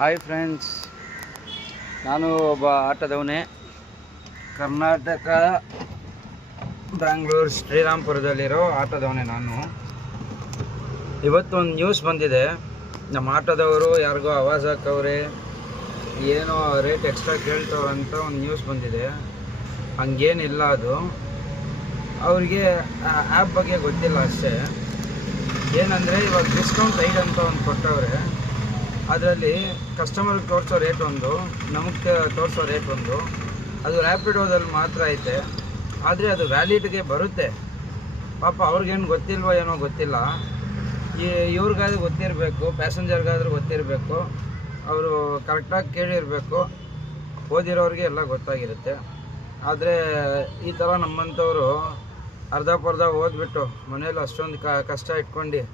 Hi friends, ನಾನು ಒಬ್ಬ ಆಟೋದವನೇ. ಕರ್ನಾಟಕ ಬ್ಯಾಂಗ್ಳೂರು ಶ್ರೀರಾಮ್ಪುರದಲ್ಲಿರೋ ಆಟೋದವನೇ ನಾನು. ಇವತ್ತು ಒಂದು ನ್ಯೂಸ್ ಬಂದಿದೆ. ನಮ್ಮ ಆಟೋದವರು ಯಾರಿಗೋ ಆವಾಜ್ ಹಾಕವ್ರೆ, ಏನೋ ರೇಟ್ ಎಕ್ಸ್ಟ್ರಾ ಕೇಳ್ತವ್ರಂತ ಒಂದು ನ್ಯೂಸ್ ಬಂದಿದೆ. ಹಂಗೇನಿಲ್ಲ, ಅದು ಅವ್ರಿಗೆ ಆ್ಯಪ್ ಬಗ್ಗೆ ಗೊತ್ತಿಲ್ಲ ಅಷ್ಟೇ. ಏನಂದರೆ ಇವಾಗ ಡಿಸ್ಕೌಂಟ್ ಐಡ್ ಅಂತ ಒಂದು ಕೊಟ್ಟವ್ರೆ. ಅದರಲ್ಲಿ ಕಸ್ಟಮರ್ಗೆ ತೋರಿಸೋ ರೇಟ್ ಒಂದು, ನಮಗೆ ತೋರಿಸೋ ರೇಟ್ ಒಂದು. ಅದು ರ್ಯಾಪಿಡೋದಲ್ಲಿ ಮಾತ್ರ ಐತೆ, ಆದರೆ ಅದು ವ್ಯಾಲಿಡ್ಗೆ ಬರುತ್ತೆ. ಪಾಪ ಅವ್ರಿಗೇನು ಗೊತ್ತಿಲ್ವೋ ಏನೋ ಗೊತ್ತಿಲ್ಲ. ಇವ್ರಿಗಾದ್ರೂ ಗೊತ್ತಿರಬೇಕು, ಪ್ಯಾಸೆಂಜರ್ಗಾದ್ರೂ ಗೊತ್ತಿರಬೇಕು. ಅವರು ಕರೆಕ್ಟಾಗಿ ಕೇಳಿರಬೇಕು. ಓದಿರೋರಿಗೆ ಎಲ್ಲ ಗೊತ್ತಾಗಿರುತ್ತೆ. ಆದರೆ ಈ ಥರ ನಮ್ಮಂಥವರು ಅರ್ಧಪರ್ಧ ಓದ್ಬಿಟ್ಟು ಮನೇಲಿ ಅಷ್ಟೊಂದು ಕಷ್ಟ ಇಟ್ಕೊಂಡು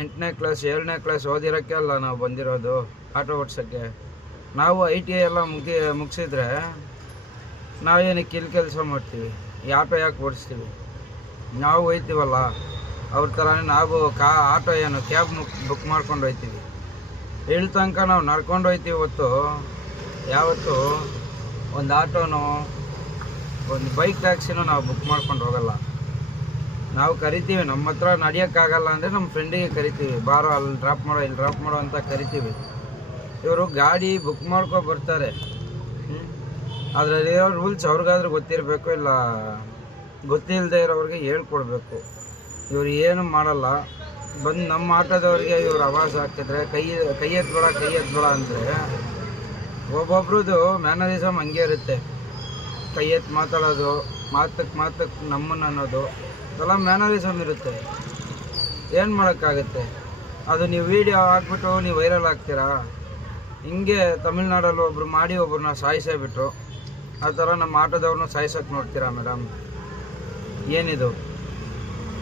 8ನೇ ಕ್ಲಾಸ್ 7ನೇ ಕ್ಲಾಸ್ ಓದಿರೋಕ್ಕೆ ಅಲ್ಲ ನಾವು ಬಂದಿರೋದು ಆಟೋ ಓಡ್ಸೋಕ್ಕೆ. ನಾವು ITI ಎಲ್ಲ ಮುಗಿಸಿದ್ರೆ ನಾವೇನಕ್ಕೆ ಇಲ್ಲಿ ಕೆಲಸ ಮಾಡ್ತೀವಿ? ಈ ಆಟೋ ಯಾಕೆ ಓಡಿಸ್ತೀವಿ? ನಾವು ಹೋಯ್ತೀವಲ್ಲ ಅವ್ರ ಥರನೇ ನಾವು ಆಟೋ ಏನು ಕ್ಯಾಬ್ ಬುಕ್ ಮಾಡ್ಕೊಂಡು ಹೋಯ್ತೀವಿ. ಇಲ್ಲಿ ತನಕ ನಾವು ನಡ್ಕೊಂಡು ಹೋಯ್ತೀವಿ ಹೊತ್ತು ಯಾವತ್ತು ಒಂದು ಆಟೋನೋ ಒಂದು ಬೈಕ್ ಟ್ಯಾಕ್ಸಿನೂ ನಾವು ಬುಕ್ ಮಾಡ್ಕೊಂಡು ಹೋಗಲ್ಲ. ನಾವು ಕರಿತೀವಿ. ನಮ್ಮ ಹತ್ರ ನಡೆಯೋಕ್ಕಾಗಲ್ಲ ಅಂದರೆ ನಮ್ಮ ಫ್ರೆಂಡಿಗೆ ಕರಿತೀವಿ, ಬಾರೋ ಅಲ್ಲಿ ಡ್ರಾಪ್ ಮಾಡೋ ಇಲ್ಲಿ ಡ್ರಾಪ್ ಮಾಡೋ ಅಂತ ಕರಿತೀವಿ. ಇವರು ಗಾಡಿ ಬುಕ್ ಮಾಡ್ಕೊ ಬರ್ತಾರೆ. ಅದರಲ್ಲಿರೋ ರೂಲ್ಸ್ ಅವ್ರಿಗಾದ್ರೂ ಗೊತ್ತಿರಬೇಕು, ಇಲ್ಲ ಗೊತ್ತಿಲ್ಲದೆ ಇರೋರಿಗೆ ಹೇಳ್ಕೊಡ್ಬೇಕು. ಇವ್ರು ಏನು ಮಾಡಲ್ಲ. ಬಂದು ನಮ್ಮ ಆಟೋದವ್ರಿಗೆ ಇವ್ರು ಆವಾಜ್ ಹಾಕಿದ್ರೆ ಕೈ ಎತ್ತಬೇಡ ಅಂದರೆ ಒಬ್ಬೊಬ್ರದ್ದು ಮ್ಯಾನರಿಸಮ್ ಹಂಗೆ ಇರುತ್ತೆ. ಕೈ ಎತ್ತು ಮಾತಾಡೋದು, ಮಾತಕ್ಕೆ ನಮ್ಮನ್ನು ಅನ್ನೋದು ಎಲ್ಲ ಮ್ಯಾನರಿಸಮ್ ಇರುತ್ತೆ. ಏನು ಮಾಡೋಕ್ಕಾಗುತ್ತೆ? ಅದು ನೀವು ವೀಡಿಯೋ ಹಾಕ್ಬಿಟ್ಟು ನೀವು ವೈರಲ್ ಆಗ್ತೀರಾ? ಹಿಂಗೆ ತಮಿಳ್ನಾಡಲ್ಲಿ ಒಬ್ರು ಮಾಡಿ ಒಬ್ರನ್ನ ಸಾಯಿಸೇಬಿಟ್ರು. ಆ ಥರ ನಮ್ಮ ಆಟೋದವ್ರನ್ನ ಸಾಯಿಸೋಕ್ಕೆ ನೋಡ್ತೀರಾ ಮೇಡಮ್? ಏನಿದು?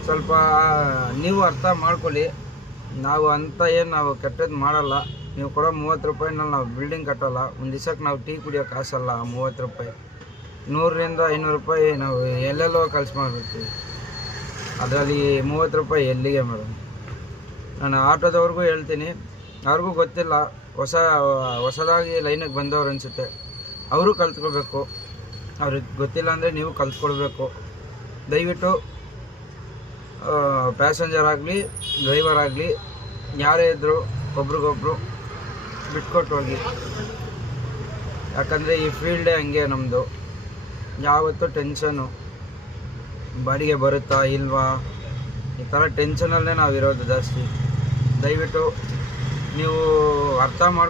ಸ್ವಲ್ಪ ನೀವು ಅರ್ಥ ಮಾಡ್ಕೊಳ್ಳಿ. ನಾವು ಅಂತ ಏನು ನಾವು ಕೆಟ್ಟದ್ದು ಮಾಡಲ್ಲ. ನೀವು ಕೊಡೋ 30 ರೂಪಾಯಿನಲ್ಲಿ ನಾವು ಬಿಲ್ಡಿಂಗ್ ಕಟ್ಟೋಲ್ಲ. ಒಂದು ದಿವಸಕ್ಕೆ ನಾವು ಟೀ ಕುಡಿಯೋ ಕಾಸಲ್ಲ 30 ರೂಪಾಯಿ. 100ರಿಂದ 500 ರೂಪಾಯಿ ನಾವು ಎಲ್ಲೆಲ್ಲೋ ಖರ್ಚು ಮಾಡಿಬಿಡ್ತೀವಿ. ಅದರಲ್ಲಿ 30 ರೂಪಾಯಿ ಎಲ್ಲಿಗೆ ಮೇಡಮ್? ನಾನು ಆಟೋದವ್ರಿಗೂ ಹೇಳ್ತೀನಿ, ಅವ್ರಿಗೂ ಗೊತ್ತಿಲ್ಲ. ಹೊಸದಾಗಿ ಲೈನಿಗೆ ಬಂದವ್ರು ಅನಿಸುತ್ತೆ. ಅವರು ಕಲ್ತ್ಕೋಬೇಕು. ಅವ್ರಿಗೆ ಗೊತ್ತಿಲ್ಲ ಅಂದರೆ ನೀವು ಕಲ್ತ್ಕೊಳ್ಬೇಕು. ದಯವಿಟ್ಟು ಪ್ಯಾಸೆಂಜರ್ ಆಗಲಿ ಡ್ರೈವರ್ ಆಗಲಿ ಯಾರೇ ಇದ್ದರೂ ಒಬ್ರಿಗೊಬ್ರು ಬಿಟ್ಕೊಟ್ಟು ಹೋಗಿ. ಯಾಕಂದರೆ ಈ ಫೀಲ್ಡೇ ಹಂಗೆ ನಮ್ಮದು. ಯಾವತ್ತೂ ಟೆನ್ಷನ್ನು, ಬಾಡಿಗೆ ಬರುತ್ತಾ ಇಲ್ವಾ, ಈ ಥರ ಟೆನ್ಷನಲ್ಲೇ ನಾವು ಇರೋದು ಜಾಸ್ತಿ. ದಯವಿಟ್ಟು ನೀವು ಅರ್ಥ